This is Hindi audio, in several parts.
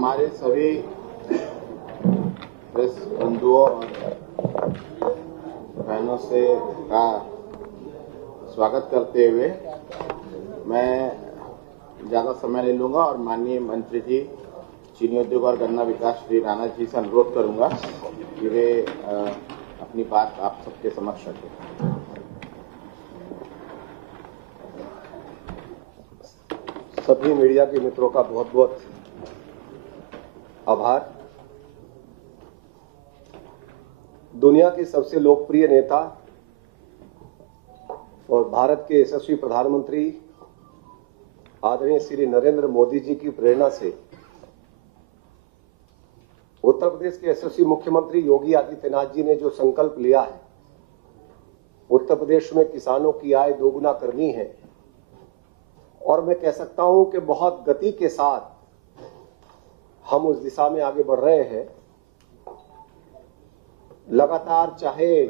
हमारे सभी प्रेस बंधुओं और बहनों से का स्वागत करते हुए मैं ज़्यादा समय नहीं लूँगा और माननीय मंत्री जी चीनी उद्योग और गन्ना विकास श्री राणा जी से अनुरोध करूँगा कि वे अपनी बात आप सबके समक्ष रखें। सभी मीडिया के मित्रों का बहुत बहुत आभार। दुनिया के सबसे लोकप्रिय नेता और भारत के यशस्वी प्रधानमंत्री आदरणीय श्री नरेंद्र मोदी जी की प्रेरणा से उत्तर प्रदेश के यशस्वी मुख्यमंत्री योगी आदित्यनाथ जी ने जो संकल्प लिया है, उत्तर प्रदेश में किसानों की आय दोगुना करनी है और मैं कह सकता हूं कि बहुत गति के साथ हम उस दिशा में आगे बढ़ रहे हैं। लगातार चाहे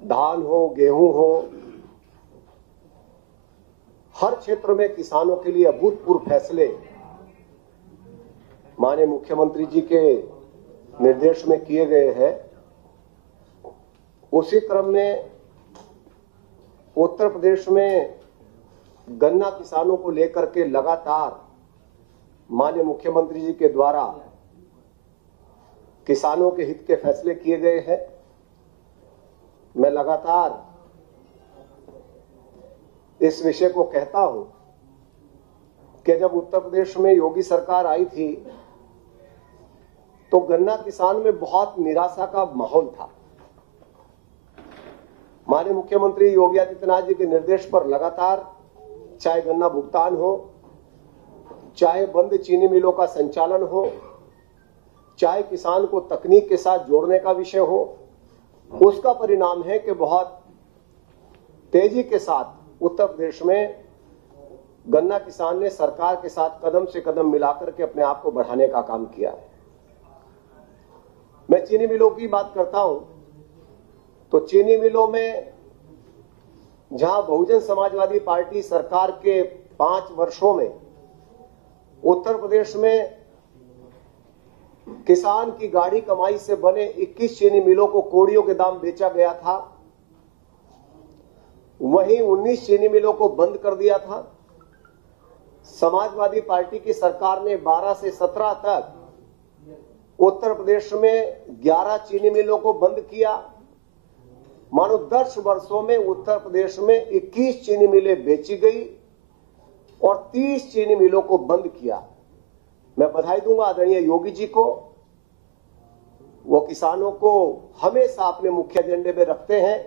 धान हो, गेहूं हो, हर क्षेत्र में किसानों के लिए अभूतपूर्व फैसले माननीय मुख्यमंत्री जी के निर्देश में किए गए हैं। उसी क्रम में उत्तर प्रदेश में गन्ना किसानों को लेकर के लगातार माननीय मुख्यमंत्री जी के द्वारा किसानों के हित के फैसले किए गए हैं। मैं लगातार इस विषय को कहता हूं कि जब उत्तर प्रदेश में योगी सरकार आई थी तो गन्ना किसान में बहुत निराशा का माहौल था। माननीय मुख्यमंत्री योगी आदित्यनाथ जी के निर्देश पर लगातार चाहे गन्ना भुगतान हो, चाहे बंद चीनी मिलों का संचालन हो, चाहे किसान को तकनीक के साथ जोड़ने का विषय हो, उसका परिणाम है कि बहुत तेजी के साथ उत्तर प्रदेश में गन्ना किसान ने सरकार के साथ कदम से कदम मिलाकर के अपने आप को बढ़ाने का काम किया है। मैं चीनी मिलों की बात करता हूं तो चीनी मिलों में जहां बहुजन समाजवादी पार्टी सरकार के 5 वर्षों में उत्तर प्रदेश में किसान की गाढ़ी कमाई से बने 21 चीनी मिलों को कौड़ियों के दाम बेचा गया था, वहीं 19 चीनी मिलों को बंद कर दिया था। समाजवादी पार्टी की सरकार ने 12 से 17 तक उत्तर प्रदेश में 11 चीनी मिलों को बंद किया। मानो 10 वर्षों में उत्तर प्रदेश में 21 चीनी मिलें बेची गई और 30 चीनी मिलों को बंद किया। मैं बधाई दूंगा आदरणीय योगी जी को। वो किसानों को हमेशा अपने मुख्य एजेंडे में रखते हैं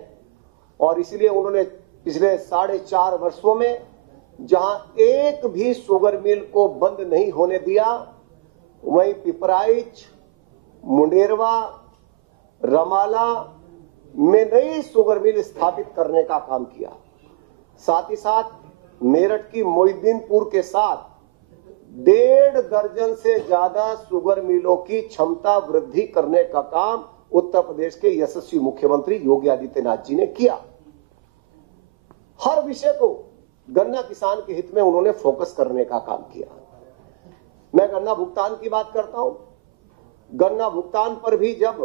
और इसलिए उन्होंने पिछले 4.5 वर्षों में जहां एक भी शुगर मिल को बंद नहीं होने दिया, वहीं पिपराइच, मुंडेरवा, रमाला में नई शुगर मिल स्थापित करने का काम किया। साथ ही साथ मेरठ की मोहिउद्दीनपुर के साथ 1.5 दर्जन से ज्यादा शुगर मिलों की क्षमता वृद्धि करने का काम उत्तर प्रदेश के यशस्वी मुख्यमंत्री योगी आदित्यनाथ जी ने किया। हर विषय को गन्ना किसान के हित में उन्होंने फोकस करने का काम किया। मैं गन्ना भुगतान की बात करता हूं। गन्ना भुगतान पर भी जब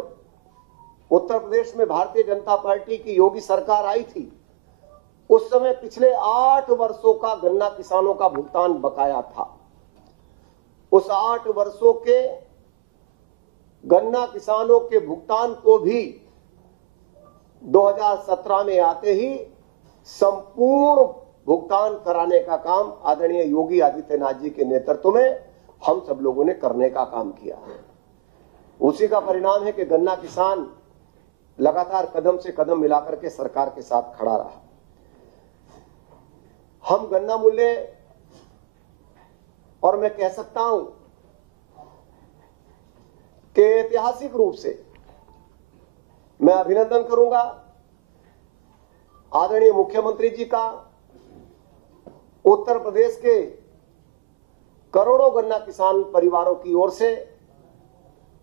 उत्तर प्रदेश में भारतीय जनता पार्टी की योगी सरकार आई थी, उस समय पिछले 8 वर्षों का गन्ना किसानों का भुगतान बकाया था। उस 8 वर्षों के गन्ना किसानों के भुगतान को भी 2017 में आते ही संपूर्ण भुगतान कराने का काम आदरणीय योगी आदित्यनाथ जी के नेतृत्व में हम सब लोगों ने करने का काम किया है। उसी का परिणाम है कि गन्ना किसान लगातार कदम से कदम मिलाकर के सरकार के साथ खड़ा रहा। हम गन्ना मूल्य, और मैं कह सकता हूं कि ऐतिहासिक रूप से मैं अभिनंदन करूंगा आदरणीय मुख्यमंत्री जी का, उत्तर प्रदेश के करोड़ों गन्ना किसान परिवारों की ओर से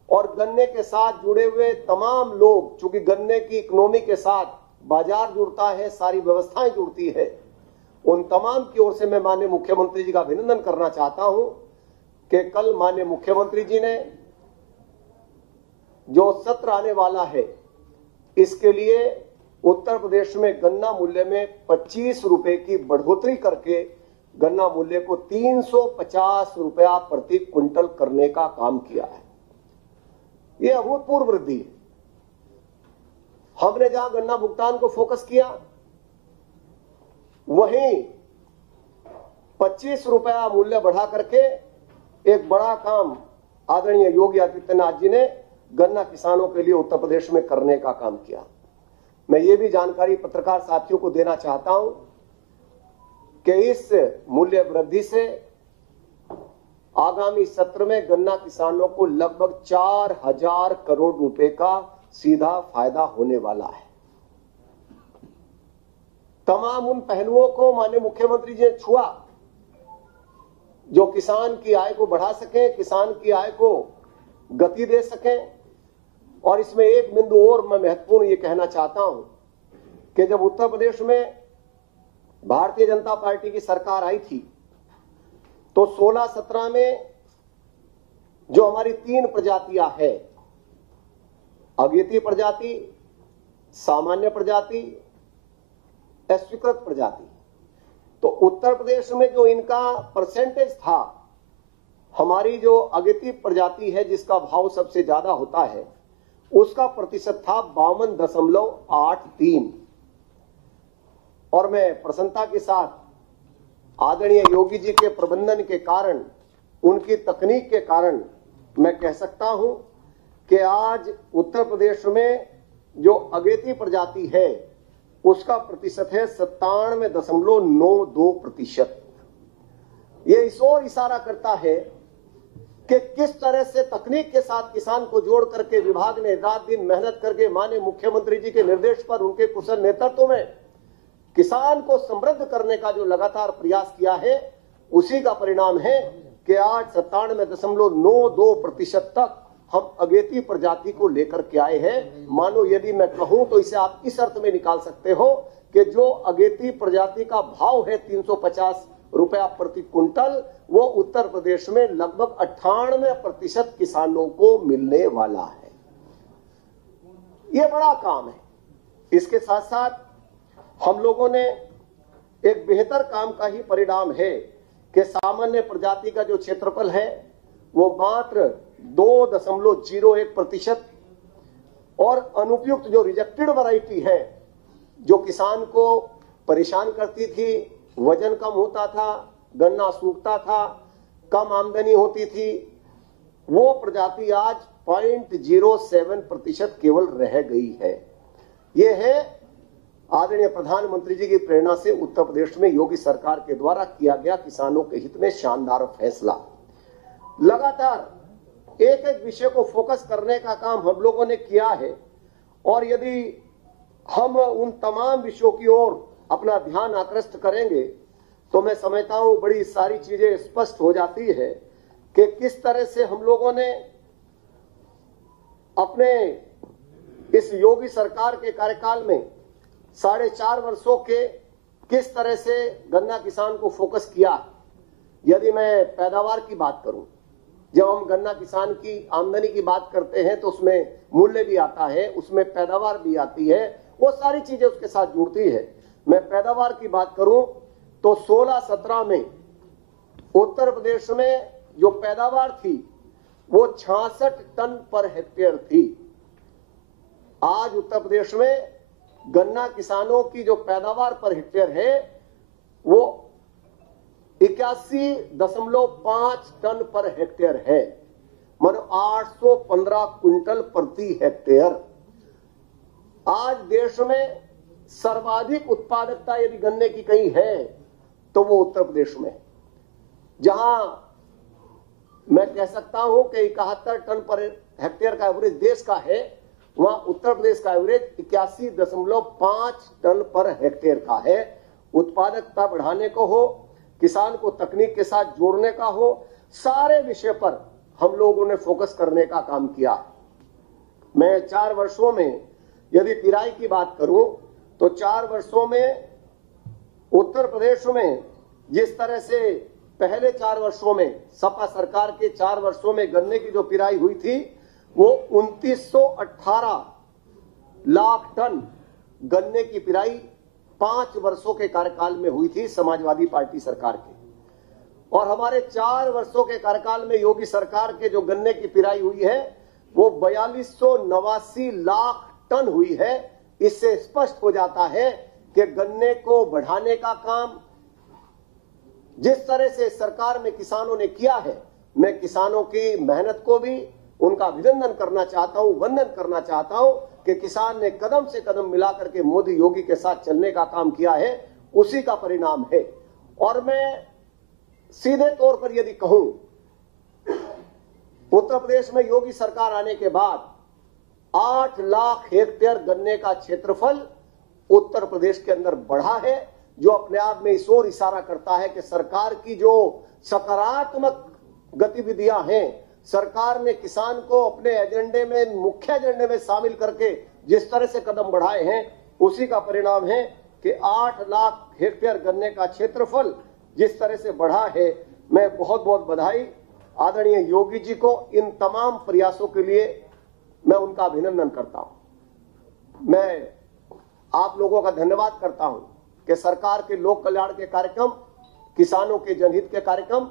और गन्ने के साथ जुड़े हुए तमाम लोग, चूंकि गन्ने की इकोनॉमी के साथ बाजार जुड़ता है, सारी व्यवस्थाएं जुड़ती है, उन तमाम की ओर से मैं माननीय मुख्यमंत्री जी का अभिनंदन करना चाहता हूं कि कल माननीय मुख्यमंत्री जी ने जो सत्र आने वाला है इसके लिए उत्तर प्रदेश में गन्ना मूल्य में 25 रुपए की बढ़ोतरी करके गन्ना मूल्य को 350 रुपया प्रति क्विंटल करने का काम किया है। यह अभूतपूर्व वृद्धि है। हमने जहां गन्ना भुगतान को फोकस किया वहीं 25 रुपया मूल्य बढ़ा करके एक बड़ा काम आदरणीय योगी आदित्यनाथ जी ने गन्ना किसानों के लिए उत्तर प्रदेश में करने का काम किया। मैं ये भी जानकारी पत्रकार साथियों को देना चाहता हूं कि इस मूल्य वृद्धि से आगामी सत्र में गन्ना किसानों को लगभग 4000 करोड़ रुपए का सीधा फायदा होने वाला है। तमाम उन पहलुओं को माननीय मुख्यमंत्री जी ने छुआ जो किसान की आय को बढ़ा सकें, किसान की आय को गति दे सकें। और इसमें एक बिंदु और मैं महत्वपूर्ण ये कहना चाहता हूं कि जब उत्तर प्रदेश में भारतीय जनता पार्टी की सरकार आई थी तो 16-17 में जो हमारी 3 प्रजातियां हैं, अगेती प्रजाति, सामान्य प्रजाति, स्वीकृत प्रजाति, तो उत्तर प्रदेश में जो इनका परसेंटेज था, हमारी जो अगेती प्रजाति है जिसका भाव सबसे ज्यादा होता है उसका प्रतिशत था 52.83। और मैं प्रसन्नता के साथ आदरणीय योगी जी के प्रबंधन के कारण, उनकी तकनीक के कारण मैं कह सकता हूं कि आज उत्तर प्रदेश में जो अगेती प्रजाति है उसका प्रतिशत है 97.92%। ये इस ओर इशारा करता है कि किस तरह से तकनीक के साथ किसान को जोड़ करके विभाग ने रात दिन मेहनत करके माननीय मुख्यमंत्री जी के निर्देश पर उनके कुशल नेतृत्व में किसान को समृद्ध करने का जो लगातार प्रयास किया है उसी का परिणाम है कि आज 97.92% तक हम अगेती प्रजाति को लेकर के आए हैं। मानो यदि मैं कहूं तो इसे आप इस अर्थ में निकाल सकते हो कि जो अगेती प्रजाति का भाव है 350 रुपया प्रति क्विंटल, वो उत्तर प्रदेश में लगभग 98% किसानों को मिलने वाला है। ये बड़ा काम है। इसके साथ साथ हम लोगों ने एक बेहतर काम का ही परिणाम है कि सामान्य प्रजाति का जो क्षेत्रफल है वो मात्र 2.01% और अनुपयुक्त जो रिजेक्टेड वैरायटी है जो किसान को परेशान करती थी, वजन कम होता था, गन्ना सूखता था, कम आमदनी होती थी, वो प्रजाति आज 0.07% केवल रह गई है। ये है आदरणीय प्रधानमंत्री जी की प्रेरणा से उत्तर प्रदेश में योगी सरकार के द्वारा किया गया किसानों के हित में शानदार फैसला। लगातार एक एक विषय को फोकस करने का काम हम लोगों ने किया है और यदि हम उन तमाम विषयों की ओर अपना ध्यान आकृष्ट करेंगे तो मैं समझता हूं बड़ी सारी चीजें स्पष्ट हो जाती है कि किस तरह से हम लोगों ने अपने इस योगी सरकार के कार्यकाल में 4.5 वर्षों के किस तरह से गन्ना किसान को फोकस किया। यदि मैं पैदावार की बात करूं, जब हम गन्ना किसान की आमदनी की बात करते हैं तो उसमें मूल्य भी आता है, उसमें पैदावार भी आती है, वो सारी चीजें उसके साथ जुड़ती है। मैं पैदावार की बात करूं तो 16-17 में उत्तर प्रदेश में जो पैदावार थी वो 66 टन पर हेक्टेयर थी। आज उत्तर प्रदेश में गन्ना किसानों की जो पैदावार पर हेक्टेयर है वो 81.5 टन पर हेक्टेयर है, मानो 815 क्विंटल प्रति हेक्टेयर। आज देश में सर्वाधिक उत्पादकता यदि गन्ने की कहीं है तो वो उत्तर प्रदेश में, जहां मैं कह सकता हूं कि 71 टन पर हेक्टेयर का एवरेज देश का है, वहां उत्तर प्रदेश का एवरेज 81.5 टन पर हेक्टेयर का है। उत्पादकता बढ़ाने को हो, किसान को तकनीक के साथ जोड़ने का हो, सारे विषय पर हम लोगों ने फोकस करने का काम किया। मैं 4 वर्षों में यदि पिराई की बात करूं तो 4 वर्षों में उत्तर प्रदेश में जिस तरह से पहले 4 वर्षों में सपा सरकार के 4 वर्षों में गन्ने की जो पिराई हुई थी वो 2918 लाख टन गन्ने की पिराई 5 वर्षों के कार्यकाल में हुई थी समाजवादी पार्टी सरकार की। और हमारे 4 वर्षों के कार्यकाल में योगी सरकार के जो गन्ने की पिराई हुई है वो 4289 लाख टन हुई है। इससे स्पष्ट हो जाता है कि गन्ने को बढ़ाने का काम जिस तरह से सरकार में किसानों ने किया है, मैं किसानों की मेहनत को भी उनका अभिनंदन करना चाहता हूं, वंदन करना चाहता हूं कि किसान ने कदम से कदम मिलाकर के मोदी योगी के साथ चलने का काम किया है, उसी का परिणाम है। और मैं सीधे तौर पर यदि कहूं, उत्तर प्रदेश में योगी सरकार आने के बाद 8 लाख हेक्टेयर गन्ने का क्षेत्रफल उत्तर प्रदेश के अंदर बढ़ा है, जो अपने आप में इस ओर इशारा करता है कि सरकार की जो सकारात्मक गतिविधियां हैं, सरकार ने किसान को अपने एजेंडे में, मुख्य एजेंडे में शामिल करके जिस तरह से कदम बढ़ाए हैं, उसी का परिणाम है कि 8 लाख हेक्टेयर गन्ने का क्षेत्रफल जिस तरह से बढ़ा है। मैं बहुत बहुत बधाई आदरणीय योगी जी को इन तमाम प्रयासों के लिए मैं उनका अभिनंदन करता हूं। मैं आप लोगों का धन्यवाद करता हूं कि सरकार के लोक कल्याण के कार्यक्रम, किसानों के जनहित के कार्यक्रम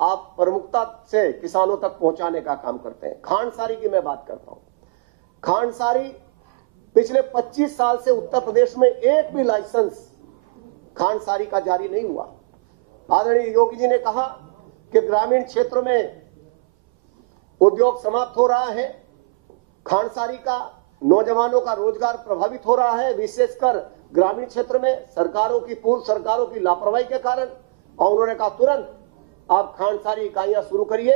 आप प्रमुखता से किसानों तक पहुंचाने का काम करते हैं। खांडसारी की मैं बात करता हूं। खांडसारी पिछले 25 साल से उत्तर प्रदेश में एक भी लाइसेंस खांडसारी का जारी नहीं हुआ। आदरणीय योगी जी ने कहा कि ग्रामीण क्षेत्र में उद्योग समाप्त हो रहा है, खांडसारी का नौजवानों का रोजगार प्रभावित हो रहा है, विशेषकर ग्रामीण क्षेत्र में सरकारों की, पूर्व सरकारों की लापरवाही के कारण। और उन्होंने कहा तुरंत आप खांडसारी इकाइयां शुरू करिए।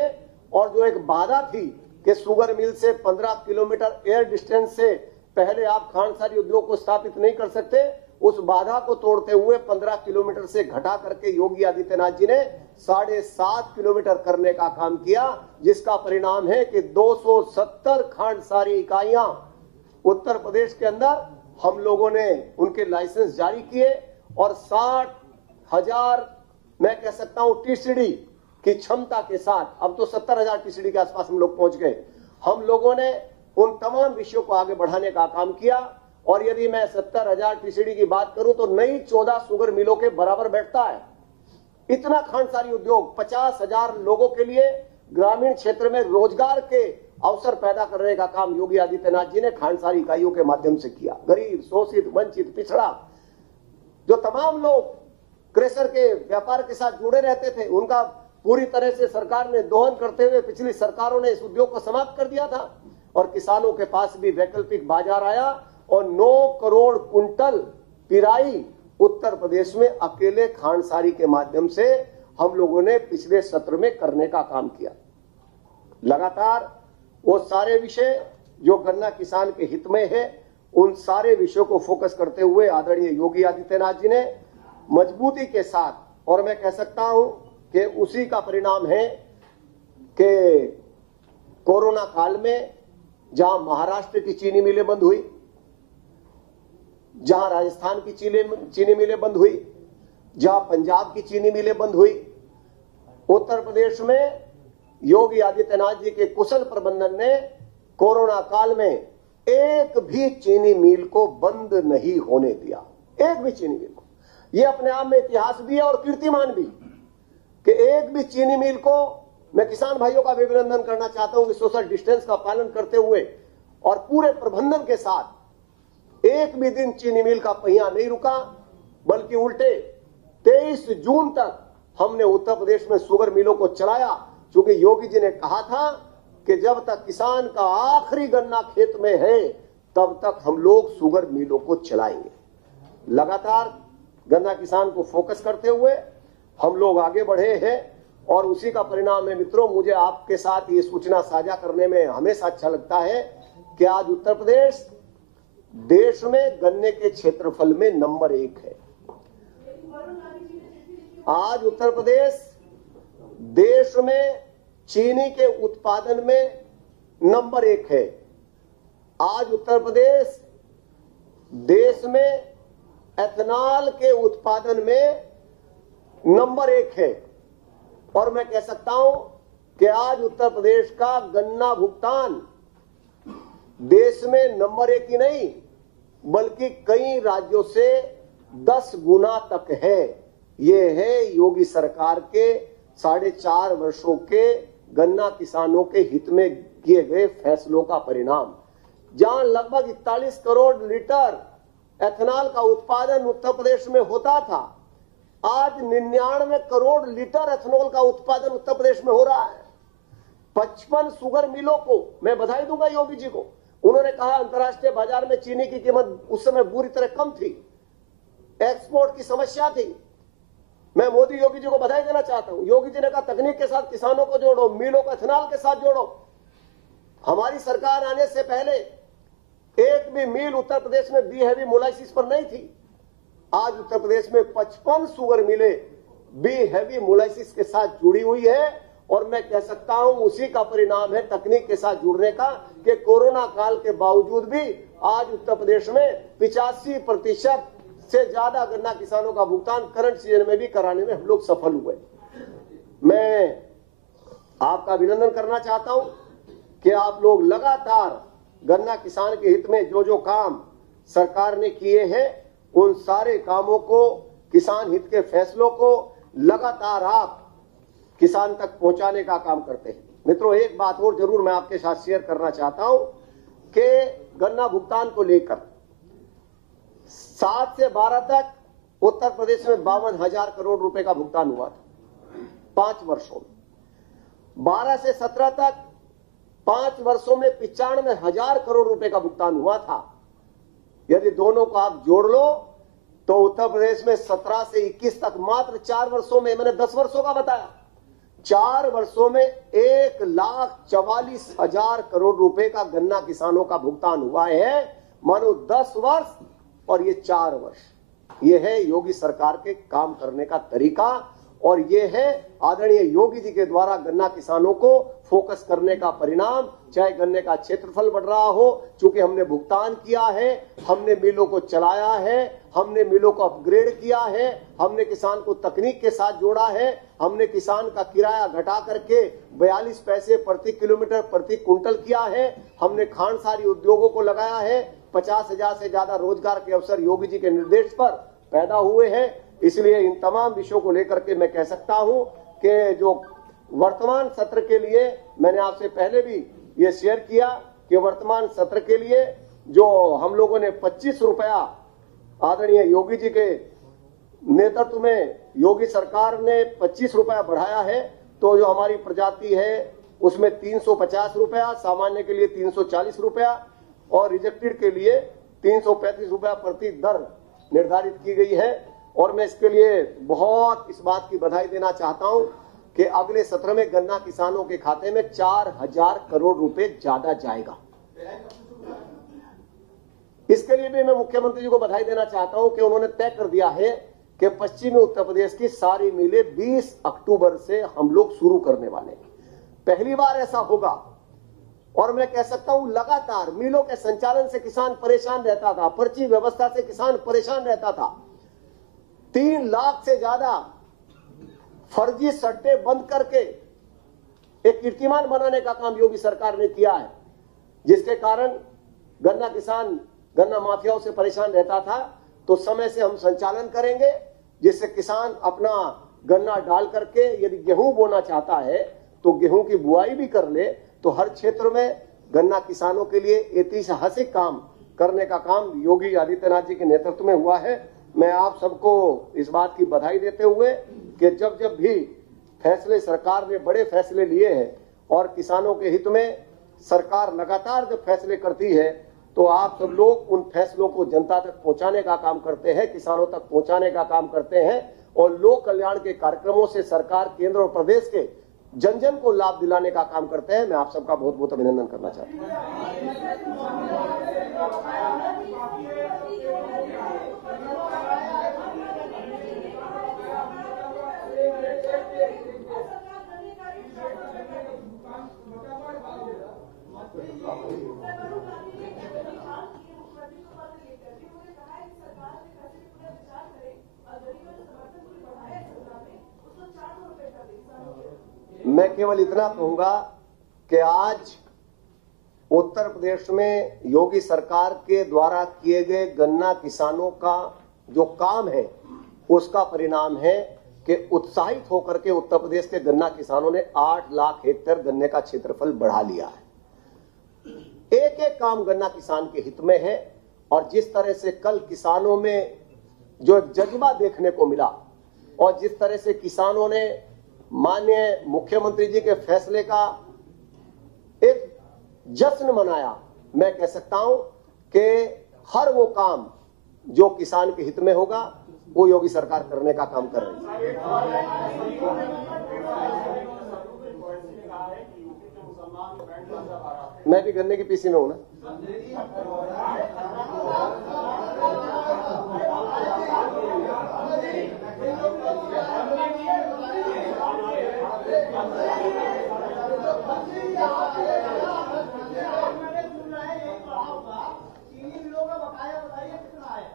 और जो एक बाधा थी कि शुगर मिल से 15 किलोमीटर एयर डिस्टेंस से पहले आप खांडसारी उद्योग को स्थापित नहीं कर सकते, उस बाधा को तोड़ते हुए 15 किलोमीटर से घटा करके योगी आदित्यनाथ जी ने 7.5 किलोमीटर करने का काम किया, जिसका परिणाम है कि 270 खांडसारी इकाइयां उत्तर प्रदेश के अंदर हम लोगों ने उनके लाइसेंस जारी किए। और 60,000 मैं कह सकता हूं टीसीडी की क्षमता के साथ, अब तो 70,000 टीसीडी के आसपास हम लोग पहुंच गए। हम लोगों ने उन तमाम विषयों को आगे बढ़ाने का काम किया। और यदि मैं 70,000 टीसीडी की बात करूं तो नई 14 शुगर मिलों के बराबर बैठता है। इतना खांडसारी उद्योग 50,000 लोगों के लिए ग्रामीण क्षेत्र में रोजगार के अवसर पैदा करने का काम योगी आदित्यनाथ जी ने खांडसारी इकाइयों के माध्यम से किया। गरीब, शोषित, वंचित, पिछड़ा जो तमाम लोग क्रेशर के व्यापार के साथ जुड़े रहते थे, उनका पूरी तरह से सरकार ने दोहन करते हुए पिछली सरकारों ने इस उद्योग को समाप्त कर दिया था। और किसानों के पास भी वैकल्पिक बाजार आया और 9 करोड़ कुंटल पिराई उत्तर प्रदेश में अकेले खांडसारी के माध्यम से हम लोगों ने पिछले सत्र में करने का काम किया। लगातार वो सारे विषय जो गन्ना किसान के हित में है, उन सारे विषयों को फोकस करते हुए आदरणीय योगी आदित्यनाथ जी ने मजबूती के साथ, और मैं कह सकता हूं कि उसी का परिणाम है कि कोरोना काल में जहां महाराष्ट्र की चीनी मिलें बंद हुई, जहां राजस्थान की चीनी मिलें बंद हुई, जहां पंजाब की चीनी मिलें बंद हुई, उत्तर प्रदेश में योगी आदित्यनाथ जी के कुशल प्रबंधन ने कोरोना काल में एक भी चीनी मिल को बंद नहीं होने दिया। एक भी चीनी मिल को। यह अपने आप में इतिहास भी है और कीर्तिमान भी कि एक भी चीनी मिल को, मैं किसान भाइयों का भी अभिनंदन करना चाहता हूं कि सोशल डिस्टेंस का पालन करते हुए और पूरे प्रबंधन के साथ एक भी दिन चीनी मिल का पहिया नहीं रुका, बल्कि उल्टे 23 जून तक हमने उत्तर प्रदेश में शुगर मिलों को चलाया, क्योंकि योगी जी ने कहा था कि जब तक किसान का आखिरी गन्ना खेत में है तब तक हम लोग शुगर मिलों को चलाएंगे। लगातार गन्ना किसान को फोकस करते हुए हम लोग आगे बढ़े हैं और उसी का परिणाम है। मित्रों, मुझे आपके साथ ये सूचना साझा करने में हमेशा अच्छा लगता है कि आज उत्तर प्रदेश देश में गन्ने के क्षेत्रफल में नंबर 1 है। आज उत्तर प्रदेश देश में चीनी के उत्पादन में नंबर 1 है। आज उत्तर प्रदेश देश में एथेनॉल के उत्पादन में नंबर 1 है। और मैं कह सकता हूं कि आज उत्तर प्रदेश का गन्ना भुगतान देश में नंबर 1 ही नहीं बल्कि कई राज्यों से 10 गुना तक है। ये है योगी सरकार के 4.5 वर्षों के गन्ना किसानों के हित में किए गए फैसलों का परिणाम। जहां लगभग 41 करोड़ लीटर एथेनॉल का उत्पादन उत्तर प्रदेश में होता था, आज 99 करोड़ लीटर एथेनॉल का उत्पादन उत्तर प्रदेश में हो रहा है। 55 शुगर मिलों को मैं बधाई दूंगा योगी जी को। उन्होंने कहा अंतर्राष्ट्रीय बाजार में चीनी की कीमत उस समय बुरी तरह कम थी, एक्सपोर्ट की समस्या थी। मैं मोदी योगी जी को बधाई देना चाहता हूं। योगी जी ने कहा तकनीक के साथ किसानों को जोड़ो, मिलों को एथेनॉल के साथ जोड़ो। हमारी सरकार आने से पहले एक भी मिल उत्तर प्रदेश में बी हैवी मोलाइसिस पर नहीं थी। आज उत्तर प्रदेश में 55 शुगर मिलें बी हैवी मोलाइसिस के साथ जुड़ी हुई है। और मैं कह सकता हूं उसी का परिणाम है तकनीक के साथ जुड़ने का कि कोरोना काल के बावजूद भी आज उत्तर प्रदेश में 85% से ज्यादा गन्ना किसानों का भुगतान करंट सीजन में भी कराने में हम लोग सफल हुए। मैं आपका अभिनंदन करना चाहता हूं कि आप लोग लगातार गन्ना किसान के हित में जो जो काम सरकार ने किए हैं उन सारे कामों को, किसान हित के फैसलों को लगातार आप किसान तक पहुंचाने का काम करते हैं। मित्रों, एक बात और जरूर मैं आपके साथ शेयर करना चाहता हूं कि गन्ना भुगतान को लेकर 7 से 12 तक उत्तर प्रदेश में 52,000 करोड़ रुपए का भुगतान हुआ था 5 वर्षों में। 12 से 17 तक 5 वर्षों में 95,000 करोड़ रुपए का भुगतान हुआ था। यदि दोनों को आप जोड़ लो तो उत्तर प्रदेश में 17 से 21 तक मात्र 4 वर्षों में, मैंने 10 वर्षों का बताया, 4 वर्षों में 1,44,000 करोड़ रुपए का गन्ना किसानों का भुगतान हुआ है। मानो 10 वर्ष और ये 4 वर्ष। ये है योगी सरकार के काम करने का तरीका और ये है आदरणीय योगी जी के द्वारा गन्ना किसानों को फोकस करने का परिणाम। चाहे गन्ने का क्षेत्रफल बढ़ रहा हो, चूंकि हमने भुगतान किया है, हमने मिलों को चलाया है, हमने मिलों को अपग्रेड किया है, हमने किसान को तकनीक के साथ जोड़ा है, हमने किसान का किराया घटा करके 42 पैसे प्रति किलोमीटर प्रति कुंटल किया है, हमने खांडसारी उद्योगों को लगाया है, 50,000 से ज्यादा रोजगार के अवसर योगी जी के निर्देश पर पैदा हुए हैं। इसलिए इन तमाम विषयों को लेकर के मैं कह सकता हूं कि जो वर्तमान सत्र के लिए मैंने आपसे पहले भी ये शेयर किया कि वर्तमान सत्र के लिए जो हम लोगों ने 25 रुपया आदरणीय योगी जी के नेतृत्व में योगी सरकार ने 25 रुपया बढ़ाया है, तो जो हमारी प्रजाति है उसमें 350 रुपया, सामान्य के लिए 340 रुपया और रिजेक्टेड के लिए 335 रुपया प्रति दर निर्धारित की गई है। और मैं इसके लिए बहुत इस बात की बधाई देना चाहता हूं कि अगले सत्र में गन्ना किसानों के खाते में 4,000 करोड़ रुपए ज्यादा जाएगा। इसके लिए भी मैं मुख्यमंत्री जी को बधाई देना चाहता हूं कि उन्होंने तय कर दिया है कि पश्चिमी उत्तर प्रदेश की सारी मिलें 20 अक्टूबर से हम लोग शुरू करने वाले हैं। पहली बार ऐसा होगा। और मैं कह सकता हूं लगातार मिलों के संचालन से किसान परेशान रहता था, पर्ची व्यवस्था से किसान परेशान रहता था। 3 लाख से ज्यादा फर्जी सट्टे बंद करके एक कीर्तिमान बनाने का काम योगी सरकार ने किया है, जिसके कारण गन्ना किसान गन्ना माफियाओं से परेशान रहता था। तो समय से हम संचालन करेंगे जिससे किसान अपना गन्ना डाल करके यदि गेहूं बोना चाहता है तो गेहूं की बुआई भी कर ले। तो हर क्षेत्र में गन्ना किसानों के लिए ऐतिहासिक काम करने का काम योगी आदित्यनाथ जी के नेतृत्व में हुआ है। मैं आप सबको इस बात की बधाई देते हुए कि जब जब भी फैसले सरकार ने बड़े फैसले लिए हैं और किसानों के हित में सरकार लगातार जब फैसले करती है तो आप सब लोग उन फैसलों को जनता तक पहुंचाने का काम करते हैं, किसानों तक पहुंचाने का काम करते हैं और लोक कल्याण के कार्यक्रमों से सरकार केंद्र और प्रदेश के जन जन को लाभ दिलाने का काम करते हैं। मैं आप सबका बहुत बहुत अभिनंदन करना चाहता हूं। मैं केवल इतना कहूंगा कि आज उत्तर प्रदेश में योगी सरकार के द्वारा किए गए गन्ना किसानों का जो काम है उसका परिणाम है कि उत्साहित होकर के उत्तर प्रदेश के गन्ना किसानों ने 8 लाख हेक्टेयर गन्ने का क्षेत्रफल बढ़ा लिया है। एक एक काम गन्ना किसान के हित में है और जिस तरह से कल किसानों में जो एक जज्बा देखने को मिला और जिस तरह से किसानों ने माननीय मुख्यमंत्री जी के फैसले का एक जश्न मनाया, मैं कह सकता हूं कि हर वो काम जो किसान के हित में होगा वो योगी सरकार करने का काम कर रही है। मैं भी गन्ने की पीसी में हूं ना।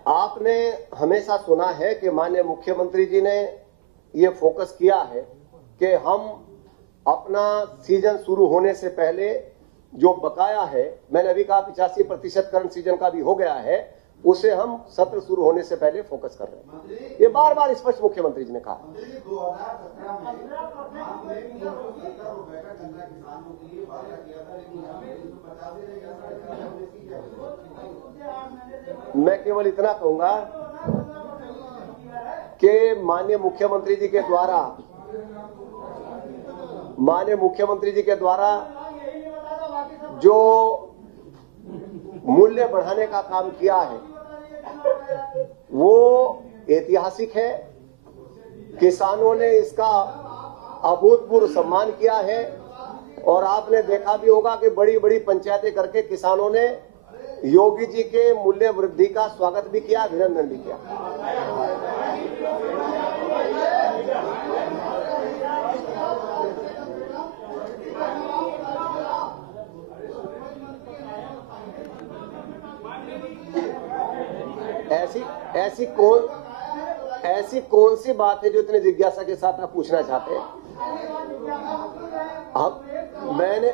आपने हमेशा सुना है कि माननीय मुख्यमंत्री जी ने ये फोकस किया है कि हम अपना सीजन शुरू होने से पहले जो बकाया है, मैंने अभी कहा 85% करंट सीजन का भी हो गया है, उसे हम सत्र शुरू होने से पहले फोकस कर रहे हैं। ये बार बार स्पष्ट मुख्यमंत्री जी ने कहा। मैं केवल इतना कहूंगा कि माननीय मुख्यमंत्री जी के द्वारा जो मूल्य बढ़ाने का काम किया है वो ऐतिहासिक है। किसानों ने इसका अभूतपूर्व सम्मान किया है और आपने देखा भी होगा कि बड़ी बड़ी पंचायतें करके किसानों ने योगी जी के मूल्य वृद्धि का स्वागत भी किया, अभिनंदन भी किया। ऐसी कौन सी बात है जो इतनी जिज्ञासा के साथ आप पूछना चाहते हैं? मैंने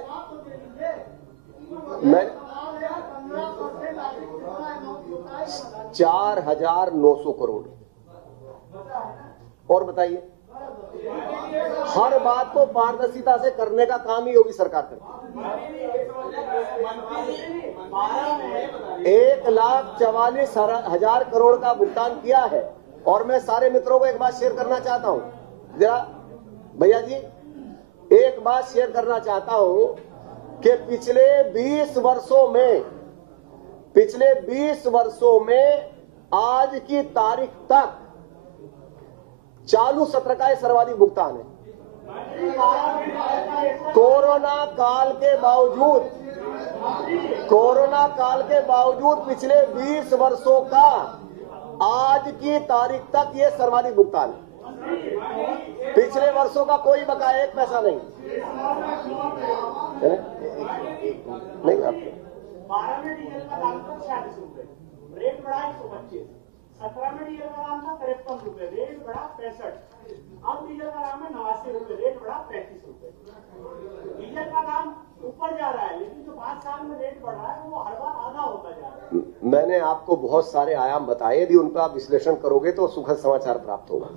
4,900 करोड़। और बताइए, हर बात को पारदर्शिता से करने का काम ही योगी सरकार करती है। 1,44,000 करोड़ का भुगतान किया है। और मैं सारे मित्रों को एक बात शेयर करना चाहता हूं, जरा भैया जी एक बात शेयर करना चाहता हूं कि पिछले 20 वर्षों में आज की तारीख तक चालू सत्र का सर्वाधिक भुगतान है। कोरोना काल के बावजूद पिछले 20 वर्षों का आज की तारीख तक ये सर्वाधिक भुगतान है। पिछले वर्षों का कोई बकाया एक पैसा नहीं। नहीं आपको 12 में डीजल का दाम था 46 रुपए, रेट बढ़ा 125। 17 में डीजल का दाम था 53 रुपए, रेट बढ़ा 65। अब डीजल का दाम है 89 रुपए, रेट बढ़ा 35 रुपए। डीजल का दाम ऊपर जा रहा है, लेकिन जो 5 साल में रेट बढ़ रहा है वो हर बार आधा होता जा रहा है। मैंने आपको बहुत सारे आयाम बताए, यदि उनका आप विश्लेषण करोगे तो सुखद समाचार प्राप्त होगा।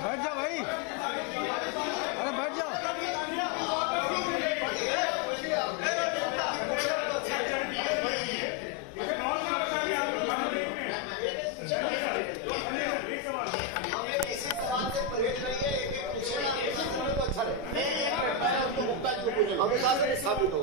बैठ जाओ भाई, अरे बैठ जाओ। अनुशासन स्थापित हो।